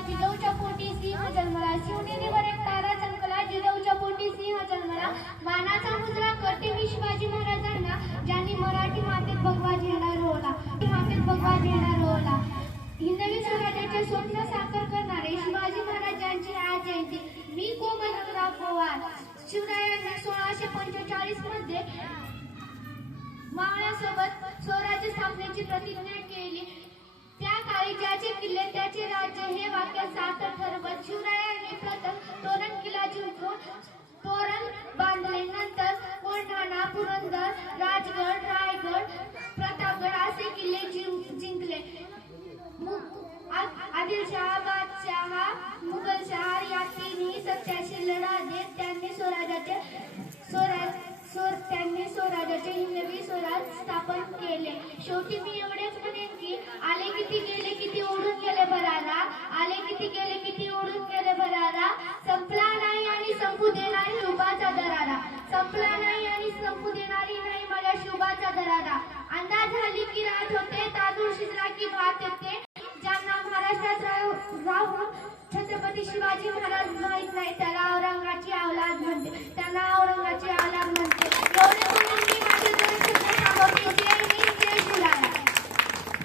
जिजाऊच्या पोटी सिंह जन्मला. शिवनेरीवर एक तारा चमकला, जिजाऊच्या पोटी सिंह जन्मला. मानाचा मुजरा करते मी शिवाजी महाराजांना, ज्यांनी मराठी मातेत भगवा झेंडा रोवला. मातेत भगवा झेंडा रोवला. हिंदवी स्वराज्याचे स्वप्न साकार करणारे शिवाजी महाराजांची आज जयंती. मी कोमलराव पवार. शिवरायांनी 1645 मध्ये मावळ्यासोबत स्वराज्य स्थापनेची प्रतिज्ञा केली. त्या काळी ज्याचे किल्ले त्याचे राज्य हे वाक्य सार्थ ठरवत शिवरायांनी प्रथम तोरण किल्ला जिंकून तोरण बांधले. नंतर कोंढाणा, पुरंदर, राजगड, रायगड, प्रतापगड असे किल्ले जिंकले. आदिलशहा, बादशहा, मुघलशहा या तिन्ही सत्याशी लढा देत त्यांनी स्वराज्याचे हिंदवी स्वराज स्थापन केले. शेवटी मी एवढेच म्हणेन की आले किती गेले किती उडून गेले भरारा. आले किती गेले किती उडून गेले भरारा. संपला नाही आणि संपू देणारी शुभाचा दरारा. संपला नाही आणि संपू देणारी नाही माझ्या शुभाचा दरारा. अंदाज झाली की रात होते, तांदूळ शिजला की भात येते. ज्यांना महाराष्ट्रात राहून छत्रपती शिवाजी महाराज माहित नाही त्याला औरंगाची अवलाद म्हणते.